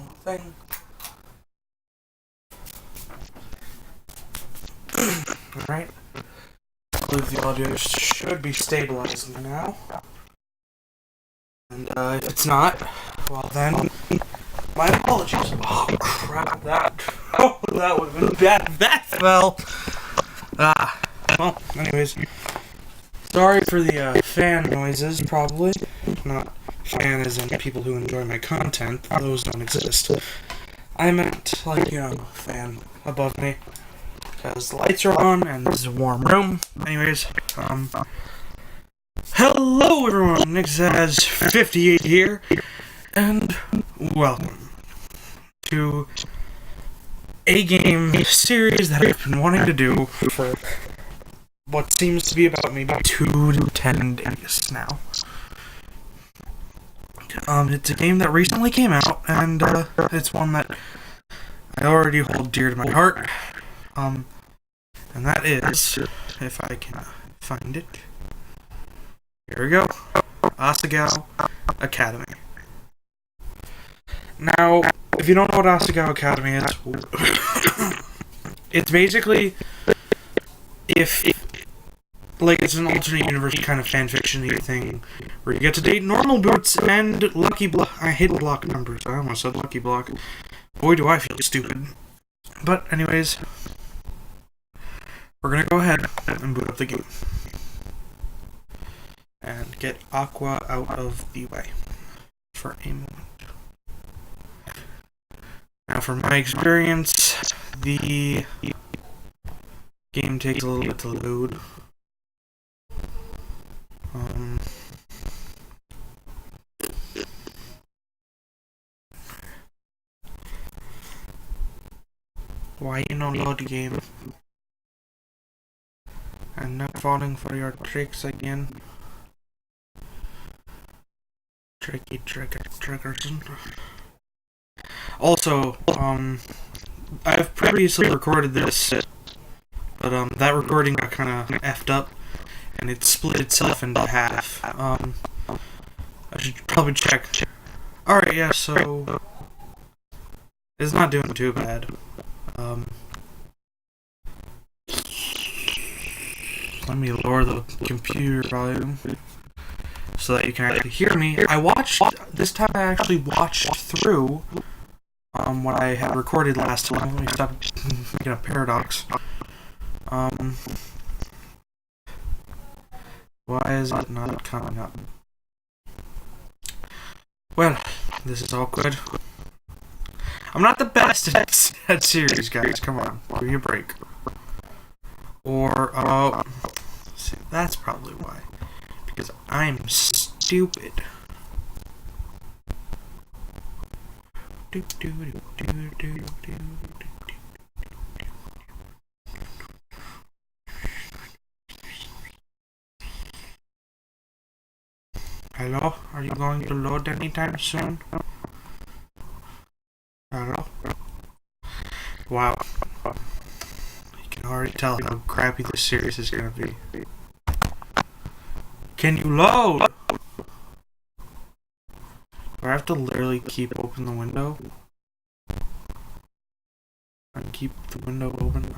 wrong thing. Alright. I believe the audio should be stabilizing now. And if it's not, well then, my apologies. Oh crap, that would have been bad if that fell. Well, anyways. Sorry for the fan noises, probably. Not fan as in people who enjoy my content. Those don't exist. I meant, like, fan above me. Because the lights are on, and this is a warm room. Anyways, hello everyone, NixAz58 here, and welcome to a game series that I've been wanting to do for what seems to be about maybe 2 to 10 days now. It's a game that recently came out, and it's one that I already hold dear to my heart. And that is, if I can find it. Here we go. Asagao Academy. Now, if you don't know what Asagao Academy is, it's basically it's an alternate universe kind of fanfiction-y thing, where you get to date normal boots and lucky block. I hate block numbers. I almost said lucky block. Boy, do I feel stupid. But anyways, we're gonna go ahead and boot up the game and get Aqua out of the way for a moment. Now, from my experience, the game takes a little bit to load. Why you not load the game? I'm not falling for your tricks again. Trickers. Also, I've previously recorded this, but that recording got kinda effed up, and it split itself into half. I should probably check. Alright, yeah, so it's not doing too bad. Let me lower the computer volume so that you can actually hear me. This time I actually watched through what I had recorded last time. Let me stop making a paradox. Why is it not coming up? Well, this is awkward. I'm not the best at series, guys. Come on, give me a break. Or, see, that's probably why. Because I'm stupid. Hello? Are you going to load anytime soon? Hello? Wow. You can already tell how crappy this series is gonna be. Can you load? Do I have to literally keep open the window? And keep the window open?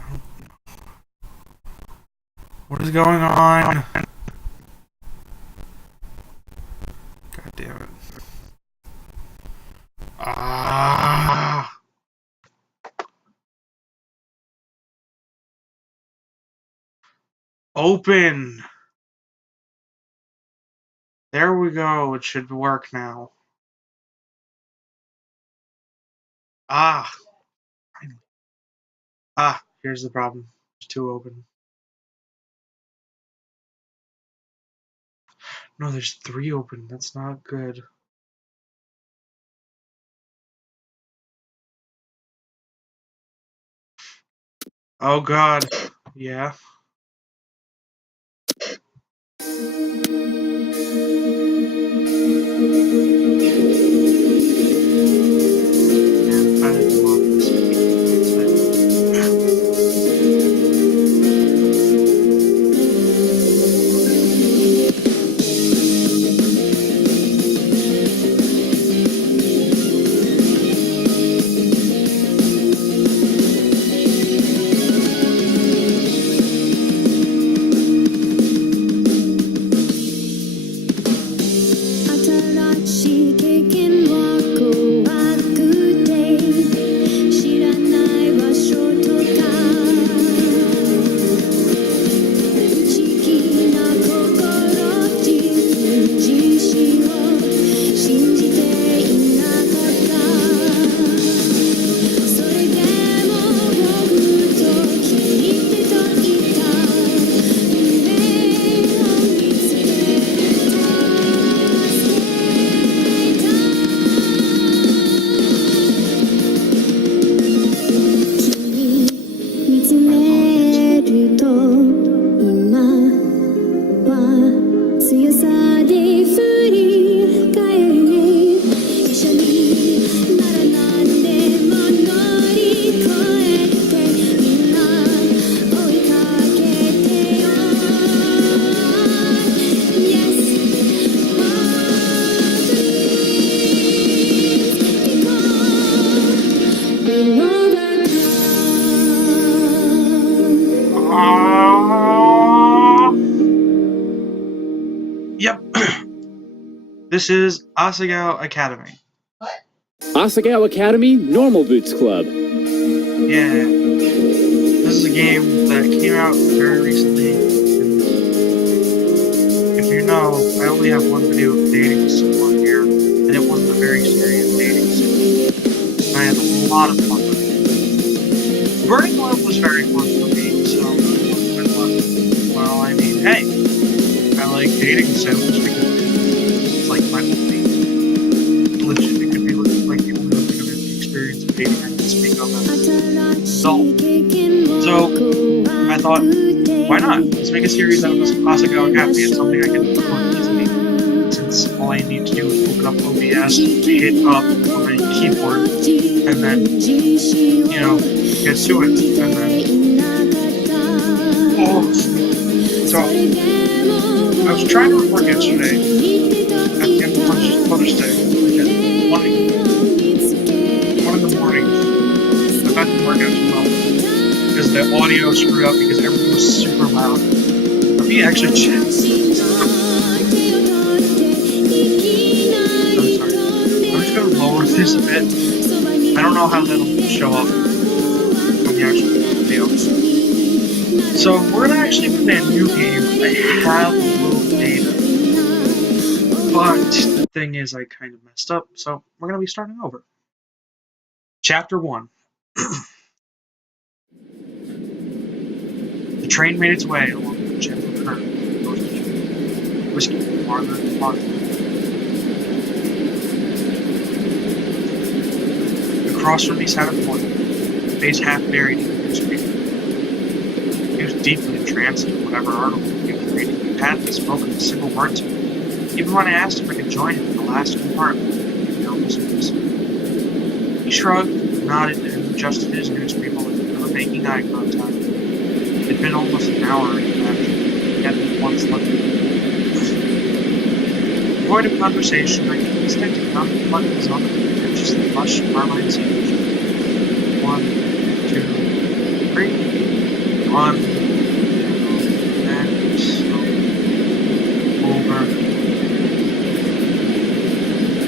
What is going on? God damn it. Ah! Open! There we go, it should work now. Here's the problem. There's 2 open. No, there's 3 open. That's not good. Oh god. Yeah. This is Asagao Academy. Asagao Academy Normal Boots Club. Yeah. This is a game that came out very recently. If you know, I only have one video of dating someone here, and it wasn't a very serious dating sim. I had a lot of fun with it. Burning Love was very fun for me, so well, I mean, hey, I like dating sims because it's like my only legit, it could be like the only legitimate experience of dating I can speak of as an adult. So I thought, why not? Let's make a series out of this Asagao Academy. It's something I can record easily, since all I need to do is open up OBS, hit up on my keyboard, and then, you know, get to it. And then, so I was trying to record yesterday at the end of Mother's Day, like at 1 in the morning. But that didn't work out too well because the audio screwed up because everything was super loud. Let me actually check. I'm sorry. I'm just gonna lower this a bit. I don't know how that'll show up on the actual video. So we're gonna actually play a new game. I have a little data, but the thing is I kind of messed up, so we're gonna be starting over. Chapter 1. The train made its way along the gentle curve of coast to shore, whisking farther and farther. Across from me sat a boy, face half buried in the newspaper. He was deeply entranced in whatever article he was reading. He hadn't spoken a single word to me, even when I asked if I could join him in the last compartment. He shrugged, nodded, and adjusted his newspaper without making eye contact. It had been almost an hour, in fact. He hadn't once looked at me. Avoiding conversation, I instinctively counted the buttons on the pretentiously lush Marmite sandwich. 1, 2, 3. 1, and so over.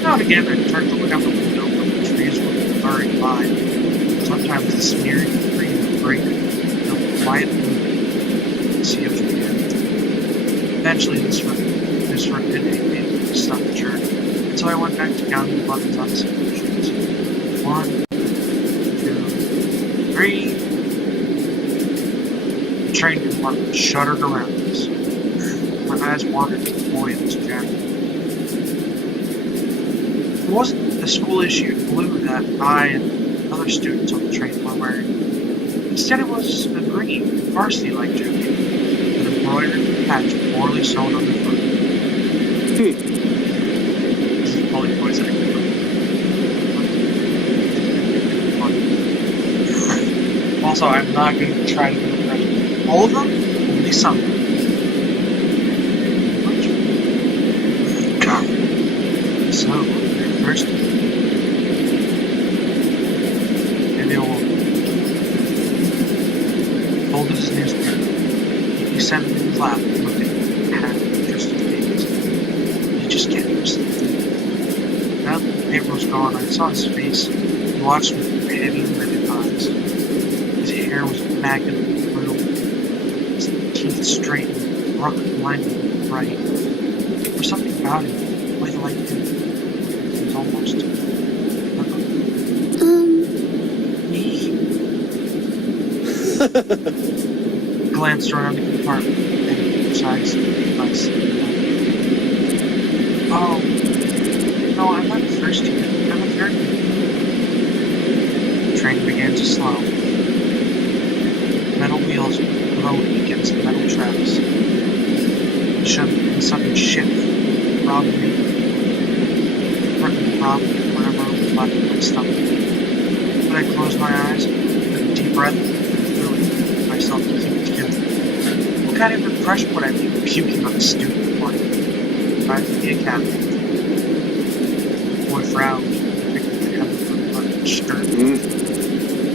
Now and again, I turned to look out the window where the trees were blurring by. Sometimes the smearing green would break, and quiet movement, the sea of Japan. Eventually, this rapidity made me stop the journey, and so I went back to counting the buttons on the sandwich. 1, 2, 3. The train compartment shuddered around us. My eyes wandered to the boy in his jacket. It wasn't the school-issued blue that I and other students on the train were wearing. Instead, it was a green, varsity-like jacket, with an embroidered patch poorly sewn on the front. This is fully voice acted. Also, I'm not going to try to do impressions. All of them? Only some. So, first, and they all folded his newspaper. He sat it in his lap and looked at me and had interested gaze. You just can't understand. Now that the paper was gone, I saw his face. He watched me with heavy, lidded eyes. His hair was immaculately brittle. His teeth straightened, rough, blindingly bright. There was something about him, quite like him. He was almost me. Glanced around the compartment and emphasized my seat. Oh, no, I'm not a first year. I'm a third year. The train began to slow. Metal wheels groaned against the metal tracks. A sudden shift robbed me. Threatened robbed whatever was left in my stomach. When I closed my eyes, took a deep breath, really myself to keep it together. What kind of impression would I leave puking on a student plane? Arrived at the academy. The boy frowned and picked up the hem of her shirt.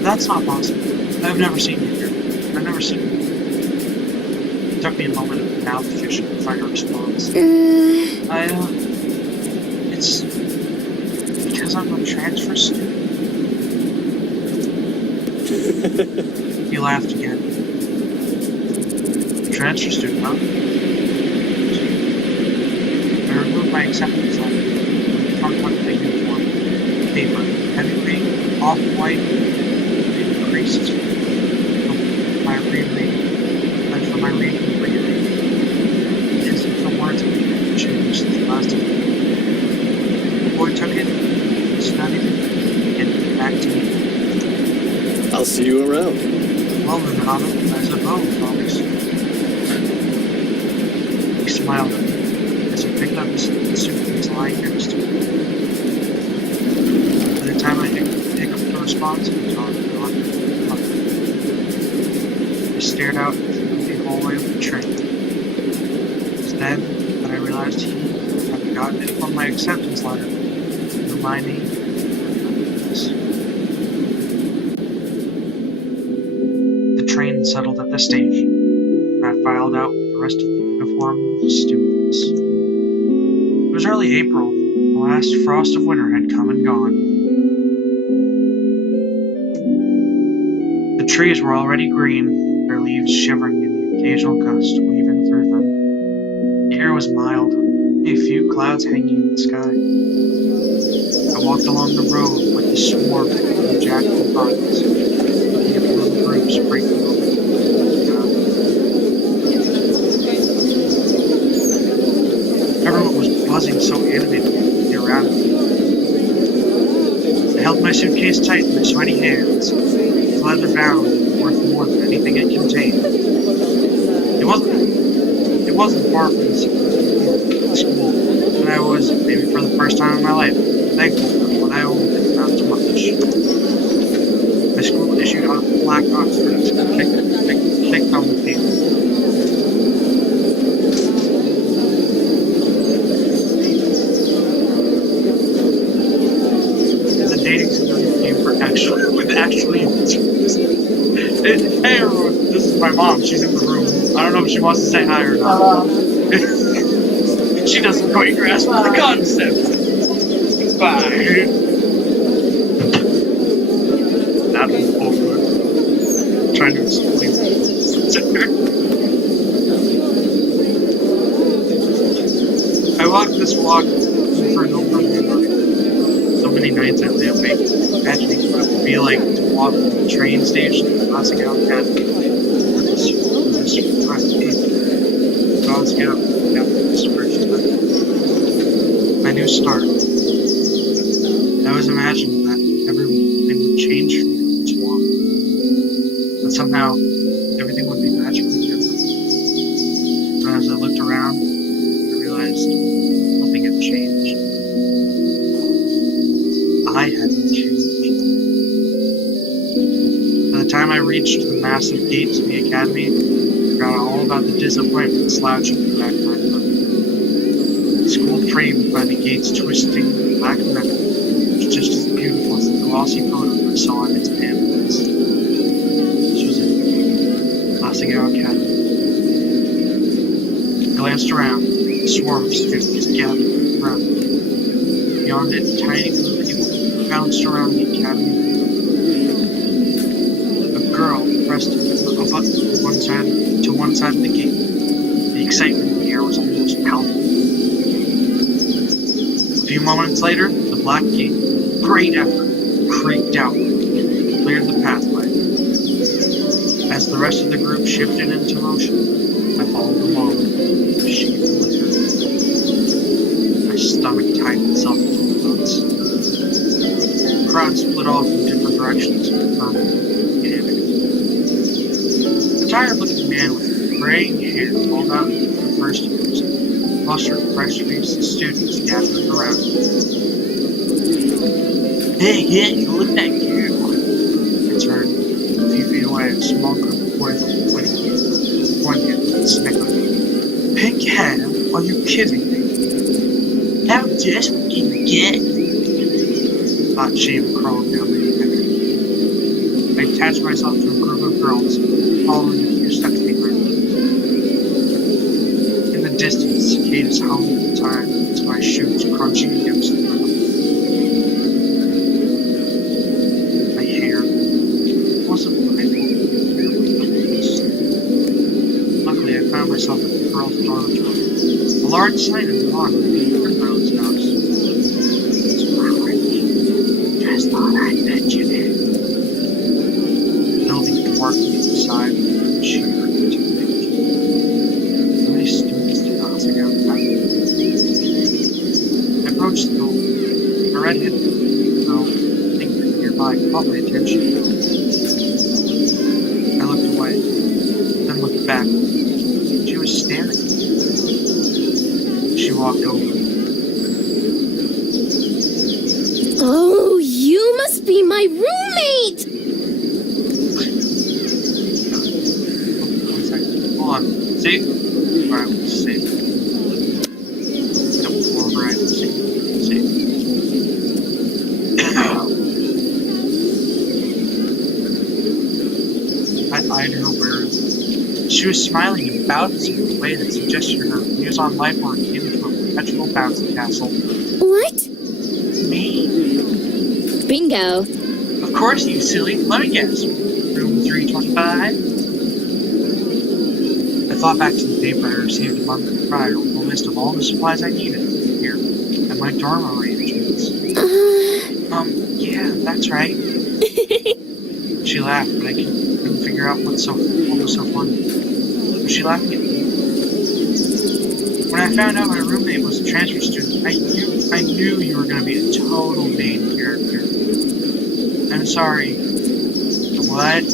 That's not possible. I've never seen you here. I've never seen you. It took me a moment of mouth fishing to find a response. It's because I'm a transfer student. He laughed again. Transfer student, huh? I removed my acceptance letter from the front of the uniform paper, heavyweight, off-white, with creases for my rereading. And for my rereading. As if the words had been changed since the last time. The boy took it, studied it, and gave it back to me. I'll see you around. Well then, Otto, I suppose, obviously. He smiled at me as he picked up the suitcase lying next to him. By the time I picked up the response, he was on the I stared out through the hallway of the train. It was then that I realized he had gotten it from my acceptance letter, reminding me of this. The train settled at the station, and I filed out with the rest of the uniformed students. It was early April. The last frost of winter had come and gone. The trees were already green, their leaves shivering in the occasional gust weaving through them. The air was mild, a few clouds hanging in the sky. I walked along the road with the swarm of jackal vines, looking at the little groups breaking over the ground. Everyone was buzzing so animatedly around me. I held my suitcase tight in my sweaty hands, leather bound and worth more than anything it contained. It wasn't far from the school, and I was, maybe for the first time in my life, thankful that what I owned didn't amount to much. My school issued out black Oxfords clicked on the paper. The dating scenario came for actually hey everyone, this is my mom, she's in the room. I don't know if she wants to say hi or not. She doesn't quite grasp the concept. Bye. That was awkward. Trying to explain to her. I walked this walk over and over again. So many nights I lay awake, imagining what it would be like to walk from the train station to Asagao Academy. Asagao Academy's first time. My new start. I always imagined that everything would change for me on this walk. That somehow everything would be magically different. And as I looked around, I realized nothing had changed. I hadn't changed. By the time I reached the massive gates of the academy, I forgot all about the disappointment slouching in the back of my throat. The school framed by the gates twisting black metal was just as beautiful as the glossy photos I saw in its panels. This was it. Asagao Academy. I glanced around. A swarm of students gathered around me. Beyond it, a tiny group of people bounced around the academy. A girl pressed a button to one side of the gate. The excitement in the air was almost palpable. A few moments later, the black gate, with great effort, creaked out and cleared the pathway. As the rest of the group shifted into motion, I followed along with a sheet of liquor. My stomach tied itself into knots. The crowd split off in different directions, murmuring and panic. A tired-looking man with graying hair pulled out the first years, cluster of fresh-faced students gathering around him. Hey, look at that girl! I turned. A few feet away, a small group of boys was pointing at me and snickering. Pink hair? Are you kidding me? How desperate can you get? Hot shame crawled down my neck. I attached myself to a group of girls, following a few steps behind me. In the distance, cicadas hummed at the time as my shoes crunching against the ground. My hair wasn't my fault. Luckily, I found myself at the girls' dormitory. A large sign in the lawn of the Primrose's house. Just thought I'd mention it. The building working inside the sheer intimidation. My students did Asagao Academy. I approached the door. A red-headed girl lingering nearby caught my attention. I looked away, then looked back. She was staring. She walked over. Oh, you must be my roommate! One second. Hold on. See? Alright, let's see. Don't override the see. I eyed her warily. She was smiling and bouncing in a way that suggested her views on life were akin to a perpetual bouncy castle. What? Me? Bingo. Of course, you silly. Let me guess. Room 325? I thought back to the paper I received a month prior with a list of all the supplies I needed here and my dorm arrangements. Yeah, that's right. She laughed, but I couldn't figure out what was so funny. Was she laughing at me? When I found out my roommate was a transfer student, I knew you were going to be a total main character. I'm sorry. What?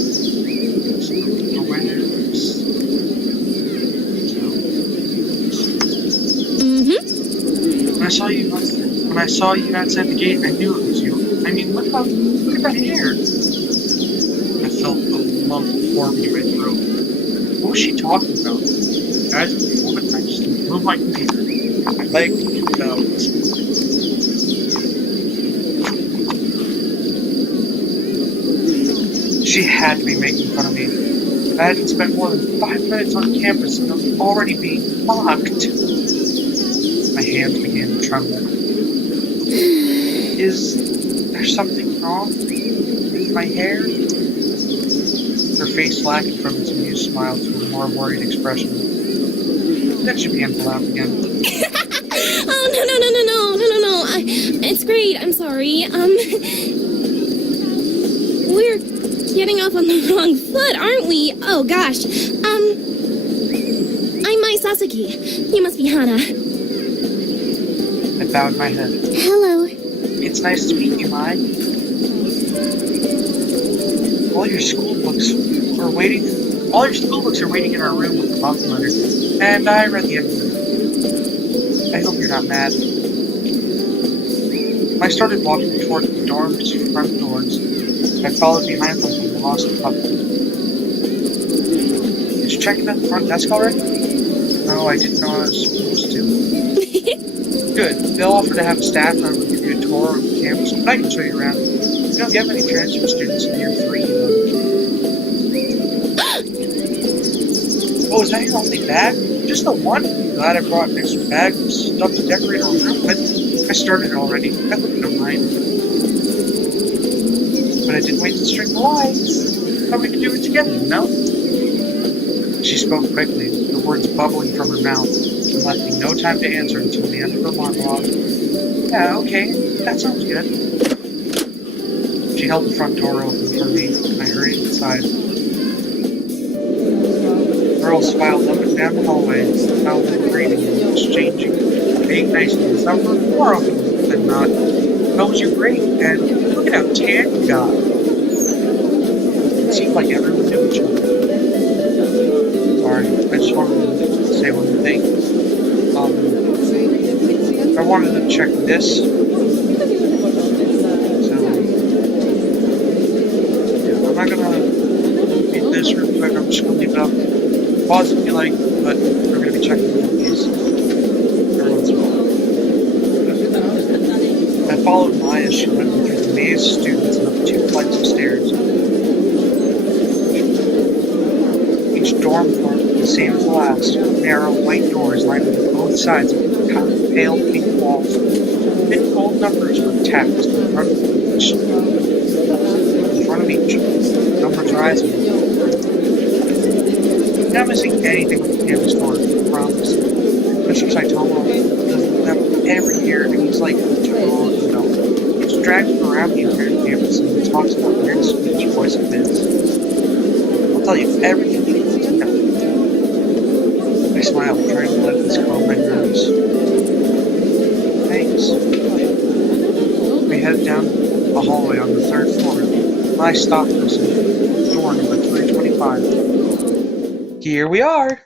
When I saw you outside the gate, I knew it was you. I mean, look at that hair. I felt a lump form in my throat. What was she talking about? Guys, at the moment, I just moved my computer. Like, no. She had to be making fun of me. I hadn't spent more than 5 minutes on campus and I was already being mocked. My hands began to tremble. Is there something wrong with my hair? Her face slackened from its amused smile to a more worried expression. Then she began to laugh again. Oh, no. It's great. I'm sorry. We're getting off on the wrong foot, aren't we? Oh, gosh. I'm Mai Sasaki. You must be Hana. I bowed my head. Hello. It's nice to meet you, Mai. All your school books are waiting in our room with the welcome letter, and I read the end of it. I hope you're not mad. I started walking toward the dorm's front doors. I followed behind them from the lost puppy. Did you check in at the front desk already? No, I didn't know I was supposed to. Good. They'll offer to have a staff member give you a tour of the campus, but I can show you around. We don't get many transfer students in here free, though. Oh, is that your only bag? Just the one? Glad I brought an extra bag of stuff to decorate our room with. I started already. I wouldn't have mind. But I didn't wait to string the lights. Thought we could do it together, you know? She spoke quickly, the words bubbling from her mouth, and left me no time to answer until the end of her monologue. Yeah, okay. That sounds good. She held the front door open for me, and I hurried inside. Girls filed up and down the hallway, mouthing, greeting, and exchanging, being nice to me. Some were more often than not. How was your grade? And look at how tan you got. It seemed like everyone knew each other. Sorry, I just wanted to say one thing. I wanted to check this. So, yeah, I'm not gonna read this real quick. I'm just gonna leave it up. Pause if you like, but we're gonna be checking these every once in a while. I followed Maya as she went through the maze of students and up 2 flights of stairs. Each dorm floor was the same as the last, narrow white doors lined on both sides of pale pink walls. Thin gold numbers were tacked to the front of each. Numbers rising. You're not missing anything with the candy store, I promise. Mr. Saitomo does them every year, and he's like, oh, no. He just drags me around the entire campus and talks in that weird, squeaky voice of his. I'll tell you everything you need to know. I smile, trying to let this calm my nerves. Thanks. We head down a hallway on the 3rd floor. I stop for a second. Door number 325. Here we are!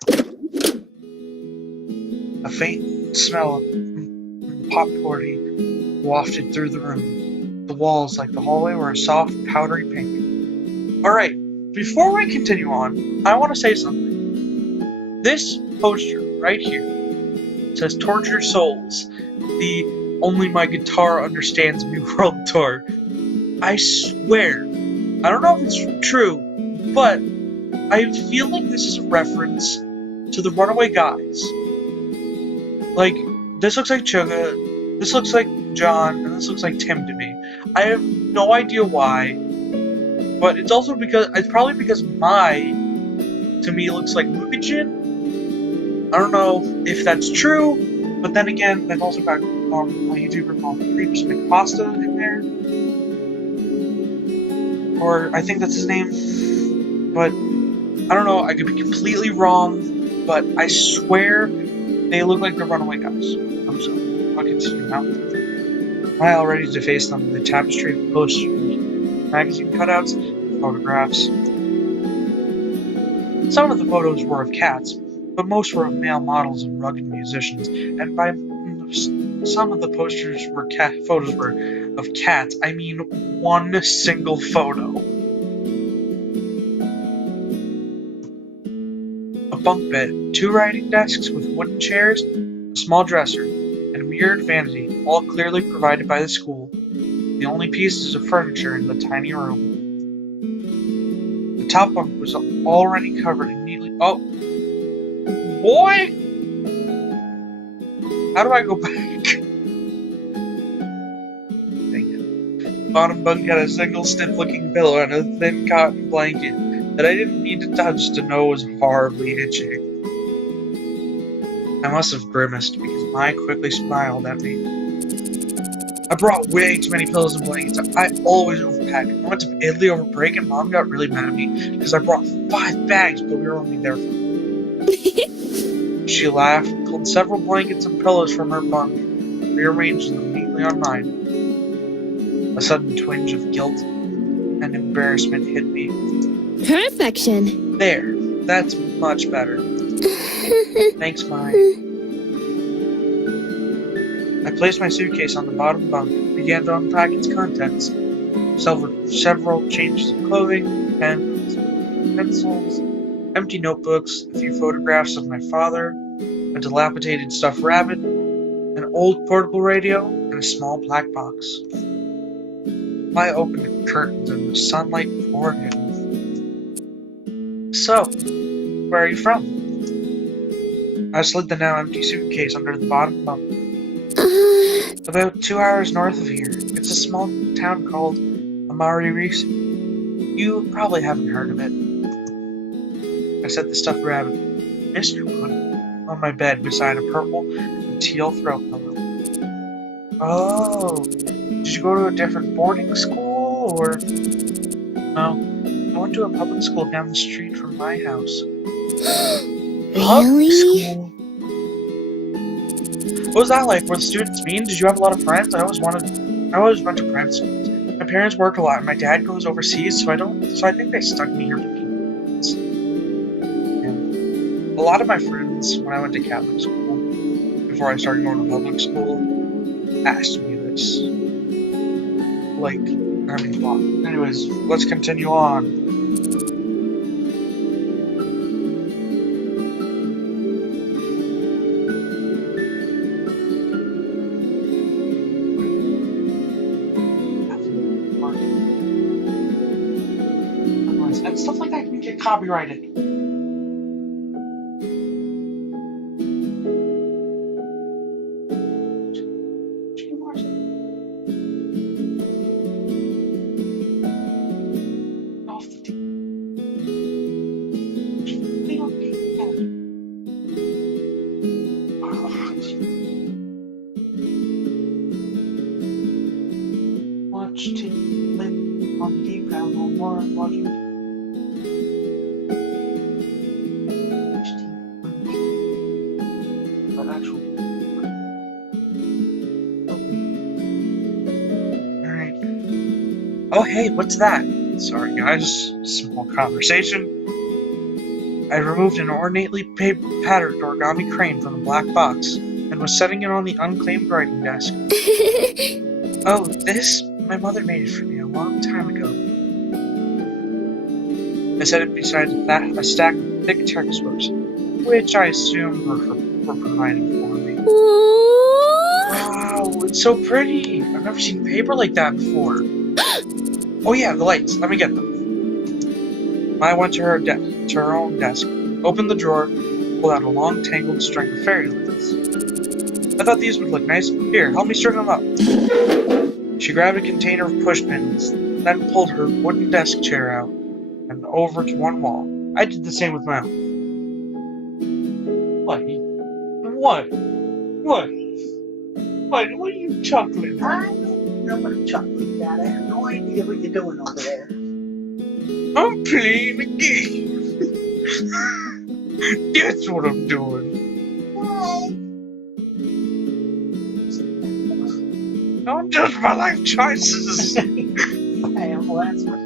A faint smell of popcorn wafted through the room. The walls, like the hallway, were a soft, powdery pink. Alright, before we continue on, I want to say something. This poster right here says Torture Souls, the Only My Guitar Understands Me World Tour. I swear, I don't know if it's true, but I feel like this is a reference to the Runaway Guys. Like, this looks like Chuga, this looks like John, and this looks like Tim to me. I have no idea why, but it's also because, it's probably because Mai, to me, looks like Mukujin. I don't know if that's true, but then again, I've also got a YouTuber called Creeps McPasta in there. Or, I think that's his name. But, I don't know, I could be completely wrong, but I swear they look like the Runaway Guys. I'm sorry. I'll continue now. I already defaced them. The tapestry of posters, magazine cutouts, and photographs. Some of the photos were of cats, but most were of male models and rugged musicians. And by some of the photos were of cats, I mean one single photo. A bunk bed, 2 writing desks with wooden chairs, a small dresser, and a mirrored vanity, all clearly provided by the school. The only pieces of furniture in the tiny room. The top bunk was already covered in neatly. Oh, boy! How do I go back? Dang it. Bottom bunk had a single stiff-looking pillow and a thin cotton blanket that I didn't need to touch to know was horribly itchy. I must have grimaced because Mai quickly smiled at me. I brought way too many pillows and blankets. I always overpack. I went to Italy over break and Mom got really mad at me because I brought 5 bags, but we were only there for. She laughed, pulled several blankets and pillows from her bunk, and rearranged them neatly on mine. A sudden twinge of guilt and embarrassment hit me. Perfection. There, that's much better. Thanks, Mai. I placed my suitcase on the bottom bunk and began to unpack its contents. Several changes of clothing, pens, pencils, empty notebooks, a few photographs of my father, a dilapidated stuffed rabbit, an old portable radio, and a small black box. I opened the curtains and the sunlight poured in. So, where are you from? I slid the now empty suitcase under the bottom bunk. About 2 hours north of here. It's a small town called Amaririsu. You probably haven't heard of it. I set the stuffed rabbit, Mr. One, on my bed beside a purple and teal throw pillow. Oh, did you go to a different boarding school, or? No, I went to a public school down the street from my house. Public school? What was that like? Were the students mean? Did you have a lot of friends? I always went to private schools. My parents work a lot, and my dad goes overseas, so I think they stuck me here to be. A lot of my friends, when I went to Catholic school, before I started going to public school, asked me this. Like, I mean, well, anyways, let's continue on. And stuff like that can get copyrighted. more I'm watching. But actual. Alright. Oh, hey, what's that? Sorry, guys. Simple conversation. I removed an ornately patterned origami crane from the black box and was setting it on the unclaimed writing desk. Oh, this? My mother made it for me a long time ago. I set it beside a stack of thick textbooks, which I assumed were providing for me. Wow, it's so pretty! I've never seen paper like that before. Oh yeah, the lights. Let me get them. I went to her own desk, opened the drawer, pulled out a long tangled string of fairy lights. I thought these would look nice. Here, help me string them up. She grabbed a container of pushpins, then pulled her wooden desk chair out and over to one wall. I did the same with my own. What? What are you chuckling? I don't know what I'm chuckling about. I have no idea what you're doing over there. I'm playing a game. That's what I'm doing. Why? Don't judge my life choices. I am. Well, that's what.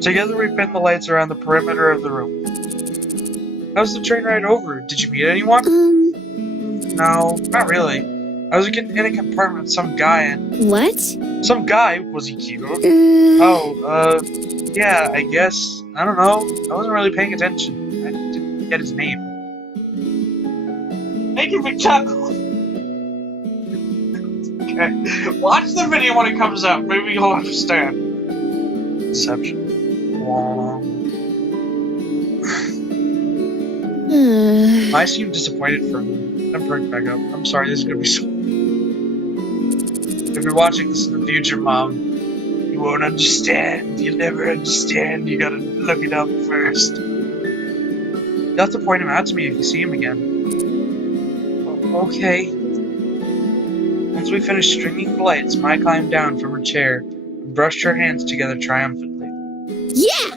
Together we pinned the lights around the perimeter of the room. How's the train ride over? Did you meet anyone? No, not really. I was in a compartment with some guy and... What? Some guy? Was he cute? Yeah, I guess. I don't know. I wasn't really paying attention. I didn't get his name. Making me chuckle! Okay. Watch the video when it comes out. Maybe you'll understand. Deception. I seem disappointed for him. I'm perked back up. I'm sorry, this is gonna be so... If you're watching this in the future, Mom, you won't understand. You'll never understand. You gotta look it up first. You'll have to point him out to me if you see him again. Okay. Once we finished stringing the lights, Mai climbed down from her chair and brushed her hands together triumphantly. Yeah!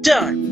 Done!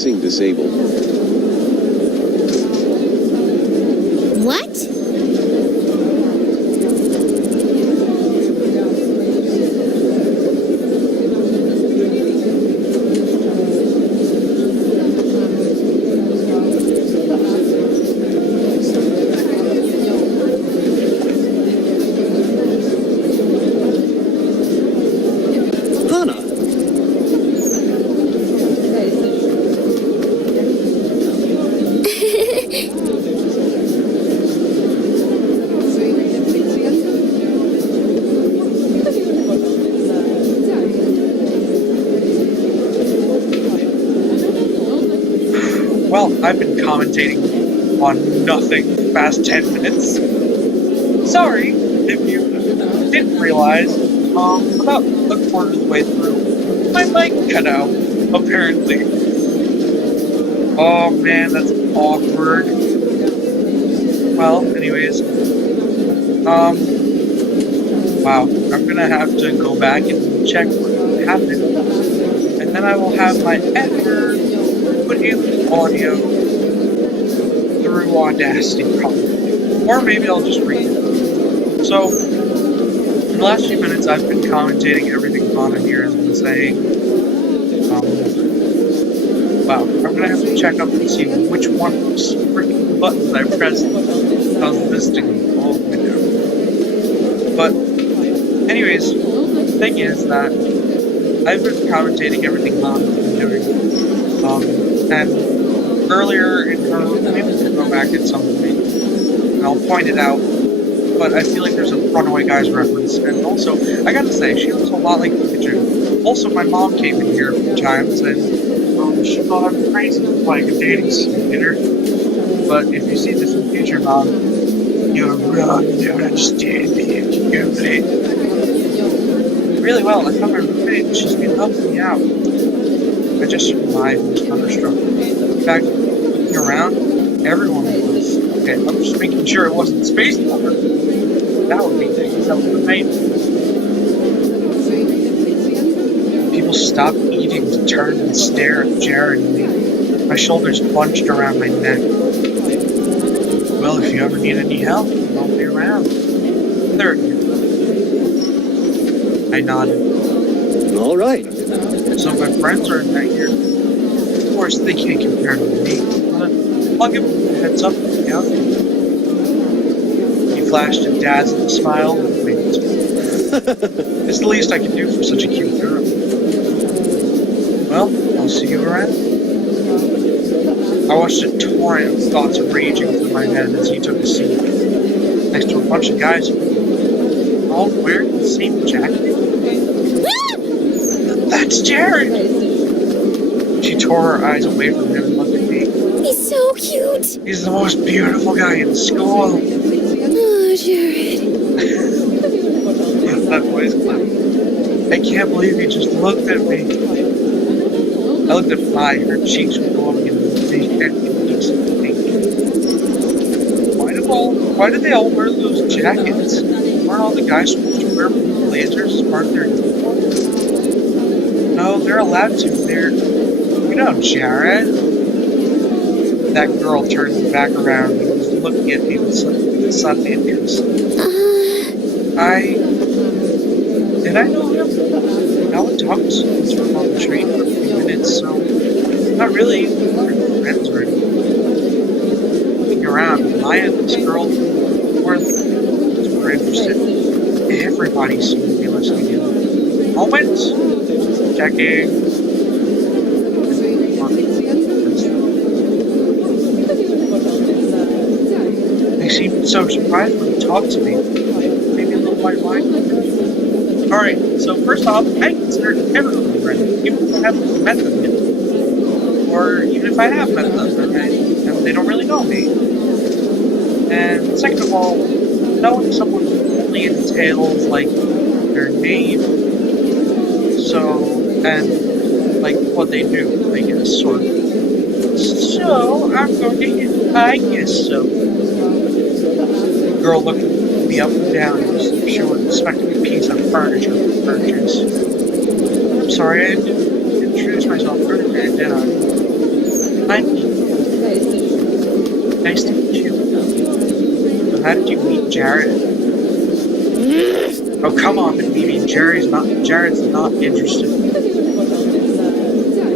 Placing disabled. What? Hana! Well, I've been commentating on nothing for the past 10 minutes. Sorry if you didn't realize, about a quarter of the way through, my mic cut out, apparently. Oh man, that's awkward. Well, anyways, wow, I'm gonna have to go back and check what happened, and then I will have my editor put in the audio through Audacity, probably. Or maybe I'll just read it. So, in the last few minutes, I've been commentating everything Connor here has been saying. Wow, I'm gonna have to check up and see which one of those freaking buttons I pressed caused this to go all the way down. But, anyways, the thing is that I've been commentating everything Connor's been doing. And earlier in her, maybe we'll go back at some point, and I'll point it out, but I feel like there's a Runaway Guys reference. And also, I gotta say, she looks a lot like Pikachu. Also, my mom came in here a few times, and she thought I'm crazy for playing a dating simulator. But if you see this in the future, Mom, you're wrong, you don't understand me if you Google it. Really well, I found my roommate and she's been helping me out. I just survived and was thunderstruck. In fact, looking around, everyone was. Okay, I'm just making sure it wasn't Space Water. That would be things. That would have made people stop eating to turn and stare at Jared and me. My shoulders bunched around my neck. Well, if you ever need any help, I'll be around. Third. I nodded. All right. So my friends are in that year. Of course, they can't compare to me, but I'll give them a heads up and the outfit. He flashed a dazzling smile and winked. It's the least I can do for such a cute girl. Well, I'll see you around. I watched a torrent of thoughts raging through my head as he took a seat next to a bunch of guys who were all wearing the same jacket. That's Jared! She tore her eyes away from him and looked at me. He's so cute. He's the most beautiful guy in school. Oh, Jared. That voice clip. I can't believe he just looked at me. I looked at Fi. Her cheeks were glowing in the indecent pink. Why did they all wear those jackets? Weren't all the guys supposed to wear blue blazers as part of their uniform? No, they're allowed to. You know, Jared. That girl turned back around and was looking at me with sudden interest. Did I know him? Alan talked to him on the train for a few minutes, so not really friends or anything. Looking around, Maya and this girl were interested. Everybody seemed to be listening in. Moment. Checking. They seemed so surprised when he talked to me. Maybe a little white wine. Alright, so first off, I consider everyone a friend, even if I haven't met them yet. Or even if I have met them and they don't really know me. And second of all, knowing someone only entails, like, their name, and, like, what they do, I guess, sort of. So, I'm going to hit, I guess so. The girl looked me up and down as if she were inspecting a piece of furniture for purchase. I'm sorry, I didn't introduce myself earlier, did I? Hi, nice to meet you. So how did you meet Jared? Oh, come on, Mimi. Jared's not interested.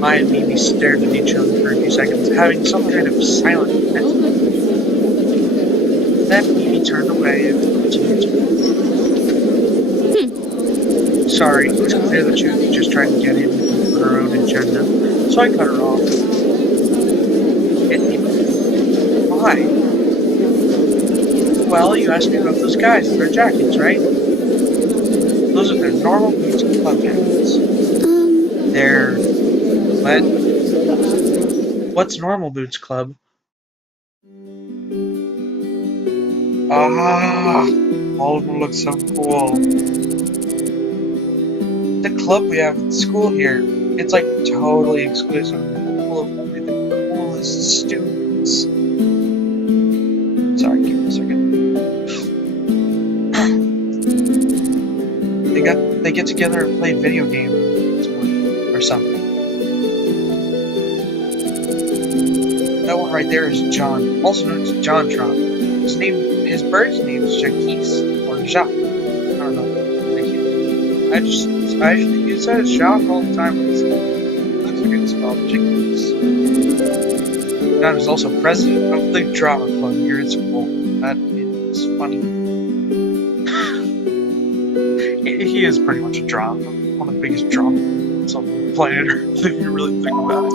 I and Mimi stared at each other for a few seconds, having some kind of silent connection. Then Mimi turned away and continued to move. Sorry, it was clear that she was just trying to get in for her own agenda, so I cut her off. Why? Well, you asked me about those guys in their jackets, right? Those are their normal boots and club jackets. They're... What? What's Normal Boots Club? Ah, all of them look so cool. The club we have at school here, it's like totally exclusive, full of only the coolest students. Sorry, give me a second. They get together and play video games or something. That one right there is John, also known as John Trump. His bird's name is Jaquise or Jacques. I don't know. Thank you. I usually use that as Jacques all the time. It looks like it's spelled Jaquise. John is also president of the drama club here at school. That is funny. He is pretty much a drama. One of the biggest drama on the planet Earth, if you really think about it.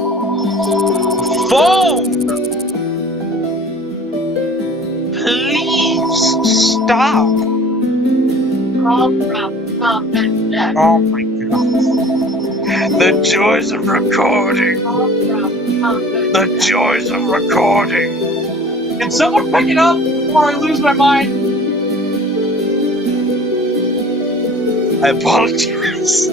Phone! Please stop! Oh my god. The joys of recording! The joys of recording! Can someone pick it up before I lose my mind? I apologize.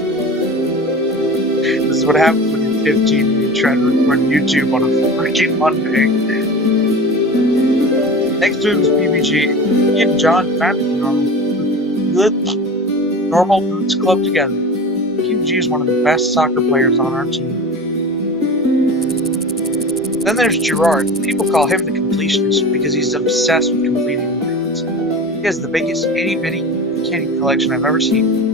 This is what happens when you're 15 and you try to record YouTube on a freaking Monday. Next to him is BBG. He and John founded the Normal Boots Club together. BBG is one of the best soccer players on our team. Then there's Gerard. People call him the completionist because he's obsessed with completing things. He has the biggest itty-bitty candy collection I've ever seen.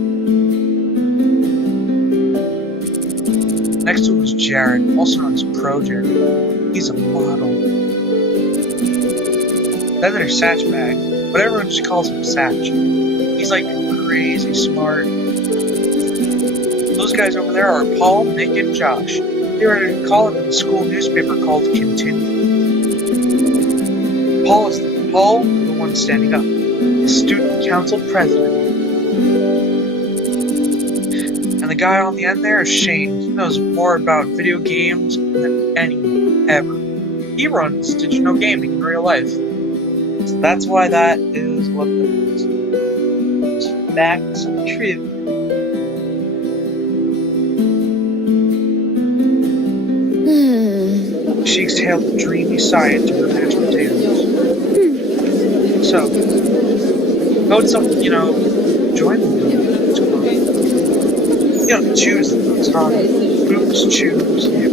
Next to him is Jared, also known as Pro Jared. He's a model. Then there's Satchbag, but everyone just calls him Satch. He's like crazy smart. Those guys over there are Paul, Nick, and Josh. They were in a column in the school newspaper called Continue. Paul, the one standing up, the student council president. And the guy on the end there is Shane. He knows more about video games than anyone ever. He runs Did You Know Gaming in real life. So that's why that is what that is. Facts and trivia. She exhaled a dreamy sigh into her mashed potatoes. So, how would someone, join the Boots Club? You don't choose the boots, huh? Boots choose you.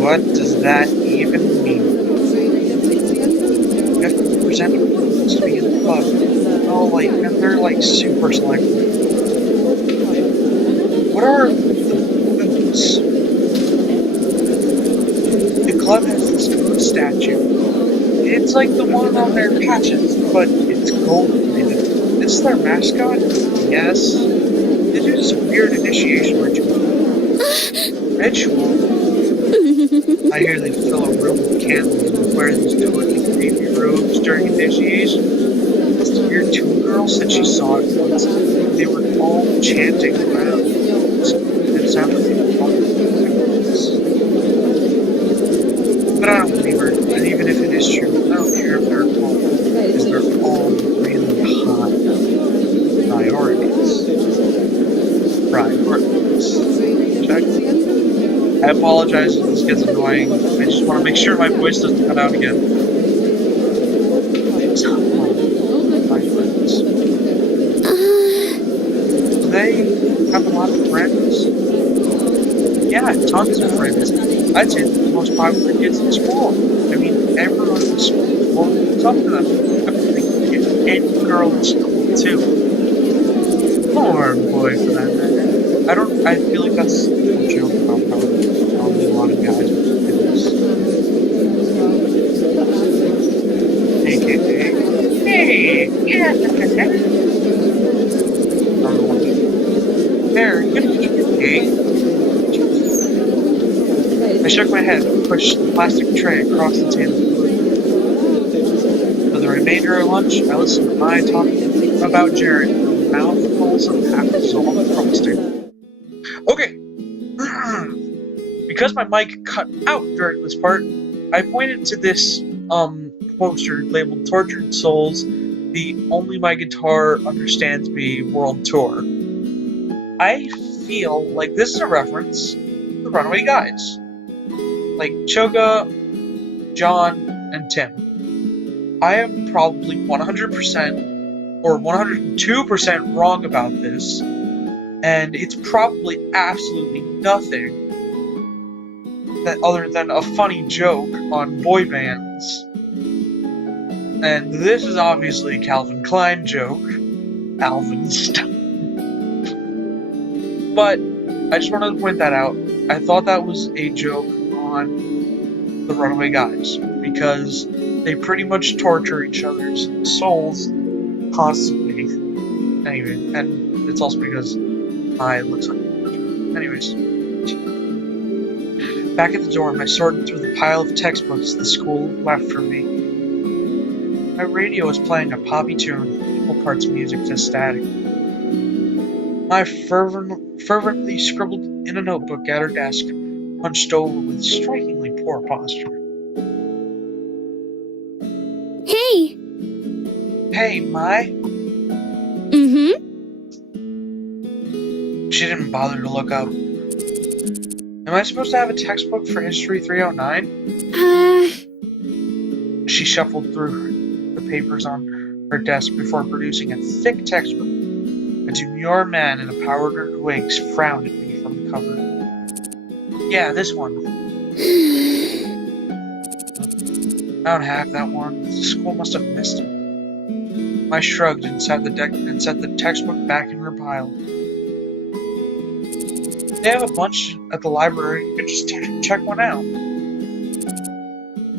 What does that even mean? You have to present your boots to be in the club. Oh, and they're super selective. What are the boots? The club has this boot statue. It's like the one on their patches, but it's gold-plated. It's their mascot? Yes. They do this weird initiation ritual. I hear they fill a room with candles and wear these totally creepy robes during initiation. This weird toon girl said she saw it once. They were all chanting around. It sounded like they were talking but I don't believe her, and even if it is true, I don't care if they're all, because they're all really hot. Priorities. Check. I apologize if this gets annoying. I just want to make sure my voice doesn't cut out again. Do they have a lot of friends? Yeah, tons of friends. I'd say they're the most popular kids in school. I mean, everyone in school looks up to them. I would think any girl in school, too. Or boy, for that matter. I feel like that's a joke about probably a lot of guys would do this. AKA, hey, yeah, there, good evening. I shook my head and pushed the plastic tray across the table. For the remainder of lunch, I listened to my talk about Jared with mouthfuls of half-dissolved frosting. Okay, because my mic cut out during this part, I pointed to this poster labeled "Tortured Souls: The Only My Guitar Understands Me World Tour." I feel like this is a reference to the Runaway Guys, like Choga, John, and Tim. I am probably 100% or 102% wrong about this, and it's probably absolutely nothing that other than a funny joke on boy bands. And this is obviously a Calvin Klein joke. Alvin stuff. But I just wanted to point that out. I thought that was a joke on the Runaway Guys, because they pretty much torture each other's souls constantly. Anyway, and it's also because I look like anyways. Back at the dorm, I sorted through the pile of textbooks the school left for me. My radio was playing a poppy tune, equal parts music to static. I fervently scribbled in a notebook at her desk, hunched over with strikingly poor posture. Hey! Hey, Mai? Mm-hmm. She didn't bother to look up. Am I supposed to have a textbook for History 309? She shuffled through the papers on her desk before producing a thick textbook. A demure man in a powdered wig frowned at me from the cover. Yeah, this one. I don't have that one. The school must have missed it. I shrugged and set the textbook back in her pile. They have a bunch at the library. You could just check one out.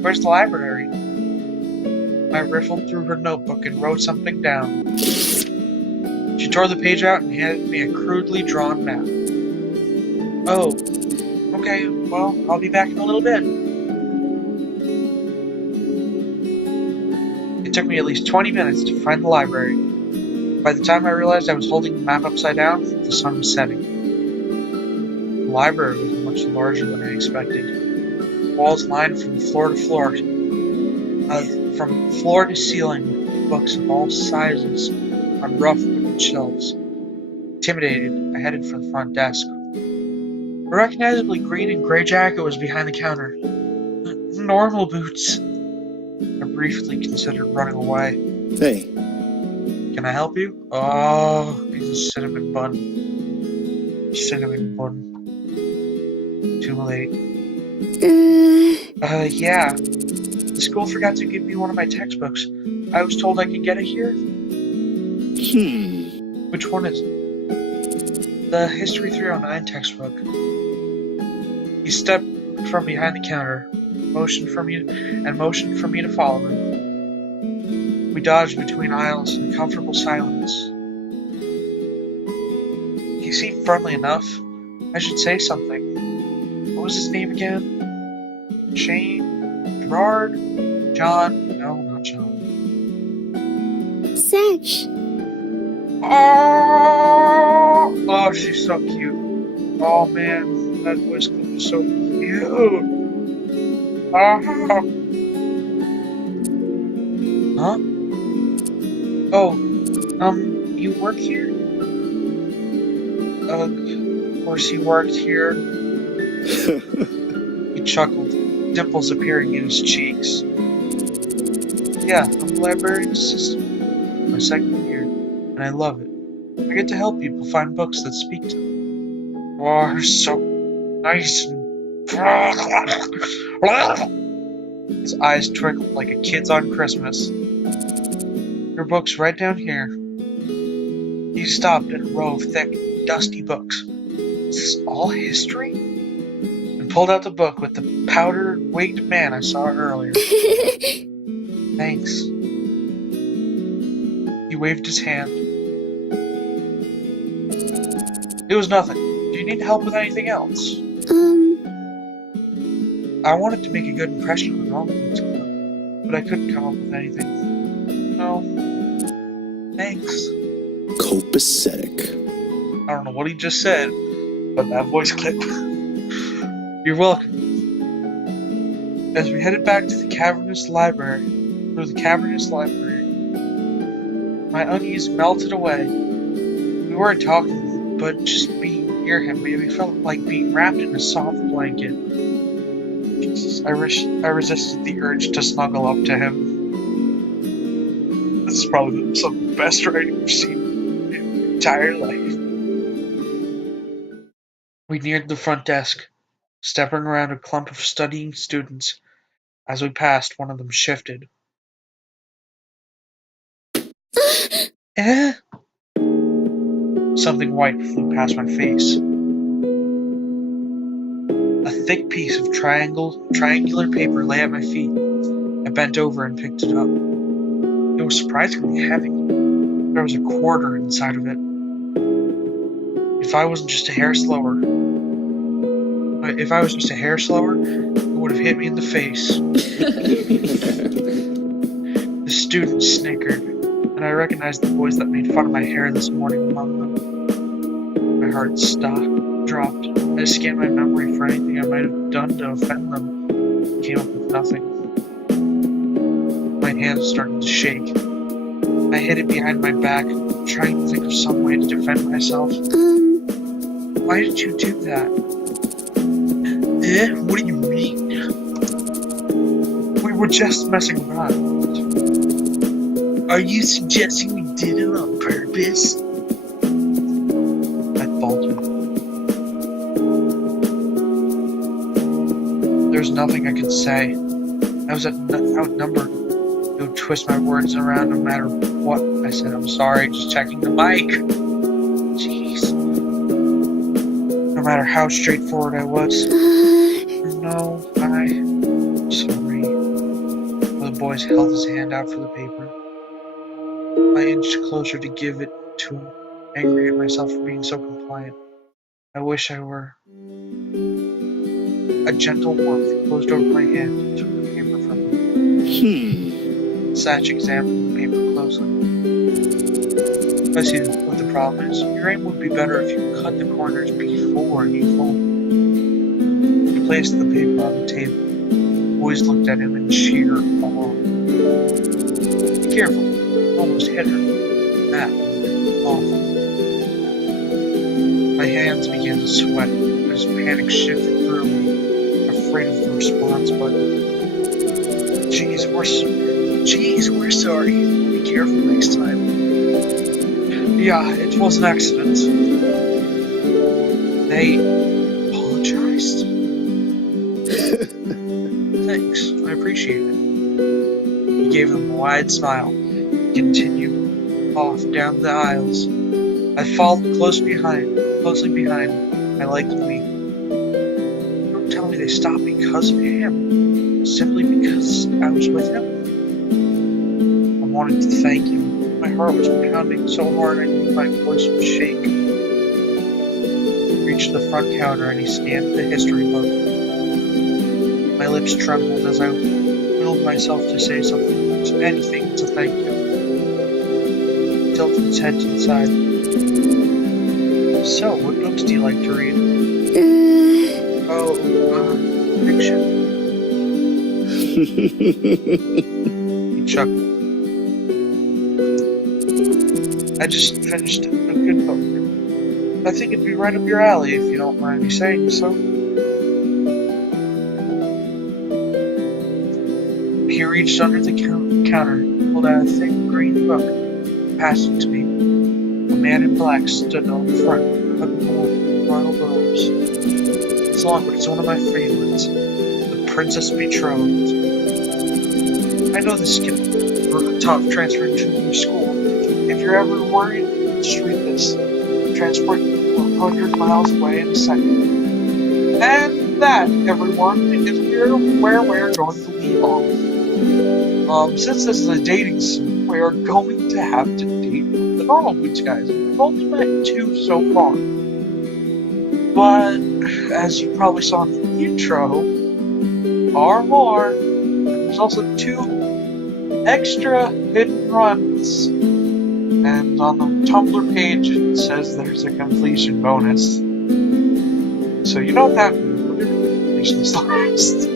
Where's the library? I riffled through her notebook and wrote something down. She tore the page out and handed me a crudely drawn map. Oh, okay, well, I'll be back in a little bit. It took me at least 20 minutes to find the library. By the time I realized I was holding the map upside down, the sun was setting. The library was much larger than I expected. Walls lined from floor to ceiling with books of all sizes on rough wooden shelves. Intimidated, I headed for the front desk. A recognizably green and gray jacket was behind the counter. Normal boots. I briefly considered running away. Hey. Can I help you? Oh, he's a cinnamon bun. Cinnamon bun. Too late. Yeah. The school forgot to give me one of my textbooks. I was told I could get it here. Which one is it? The History 309 textbook. He stepped from behind the counter, motioned for me to follow him. We dodged between aisles in comfortable silence. He seemed friendly enough. I should say something. What was his name again? Shane? Gerard? John? No, not John. Satch. Oh, she's so cute. Oh man, that voice clip is so cute. Oh. Huh? Oh, you work here? Of course he worked here. He chuckled, dimples appearing in his cheeks. Yeah, I'm a librarian assistant. My second year, and I love it. I get to help people find books that speak to them. Oh, you're so nice and... His eyes twinkled like a kid's on Christmas. Your book's right down here. He stopped at a row of thick, dusty books. Is this all history? And pulled out the book with the powder-wigged man I saw earlier. Thanks. He waved his hand. It was nothing. Do you need help with anything else? I wanted to make a good impression on the normal school, but I couldn't come up with anything. No. Thanks. Copacetic. I don't know what he just said, but that voice clip. You're welcome. As we headed back to the cavernous library, my unease melted away. We weren't talking, but just being near him made me feel like being wrapped in a soft blanket. Jesus, I resisted the urge to snuggle up to him. This is probably some of the best writing I've seen in my entire life. We neared the front desk, stepping around a clump of studying students. As we passed, one of them shifted. Eh? Something white flew past my face. A thick piece of triangular paper lay at my feet. I bent over and picked it up. It was surprisingly heavy. There was a quarter inside of it. If I was just a hair slower, it would have hit me in the face. The students snickered, and I recognized the boys that made fun of my hair this morning among them. My heart dropped. I scanned my memory for anything I might have done to offend them. Came up with nothing. My hands started to shake. I hid it behind my back, trying to think of some way to defend myself. Why did you do that? What do you mean? We were just messing around. Are you suggesting we did it on purpose? I faltered. There's nothing I could say. I was outnumbered. It would twist my words around no matter what. I said, I'm sorry, just checking the mic. Jeez. No matter how straightforward I was. No, I'm sorry. The boys held his hand out for the paper. I inched closer to give it to him, angry at myself for being so compliant. I wish I were. A gentle warmth closed over my hand and took the paper from me. Satch examined the paper closely. I see what the problem is. Your aim would be better if you cut the corners before you fold. He placed the paper on the table. The boys looked at him in sheer awe. Be careful. Almost hit her. That would have been awful. My hands began to sweat as panic shifted through me, afraid of the response button. Jeez, we're sorry. Be careful next time. Yeah, it was an accident. They apologized? Thanks, I appreciate it. He gave them a wide smile. Continued off down the aisles. I followed closely behind. I liked to leave. Don't tell me they stopped because of him. Simply because I was with him. I wanted to thank him. My heart was pounding so hard I knew my voice would shake. He reached the front counter and he scanned the history book. My lips trembled as I willed myself to say something, anything to thank him. He tilted his head to the side. So, what books do you like to read? Fiction. He chuckled. I just finished a good book. I think it'd be right up your alley if you don't mind me saying so. He reached under the counter, pulled out a thick green book, and passed it to me. A man in black stood on the front, hugging the royal robes. It's long, but it's one of my favorites. The Princess Betrothed. I know this can be tough transferring to a new school. If you're ever worried, just read this. Transport you 100 miles away in a second. And that, everyone, is where we're going to leave off. Since this is a dating sim, we are going to have to date the normal boots guys. We've only met 2 so far. But, as you probably saw in the intro, or more, there's also 2 extra hidden runs. And on the Tumblr page, it says there's a completion bonus. So you know what that means. Completion is last.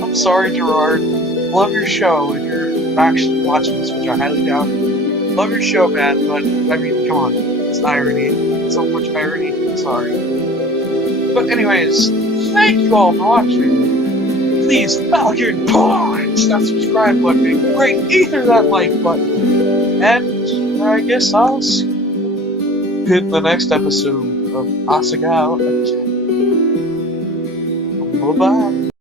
I'm sorry, Gerard. Love your show if you're actually watching this, which I highly doubt. Love your show, man, but, I mean, come on. It's irony. It's so much irony. I'm sorry. But anyways, thank you all for watching. Please, Falcon, punch that subscribe button and great either that like button. And I guess I'll see you in the next episode of Asagao Academy. Bye-bye.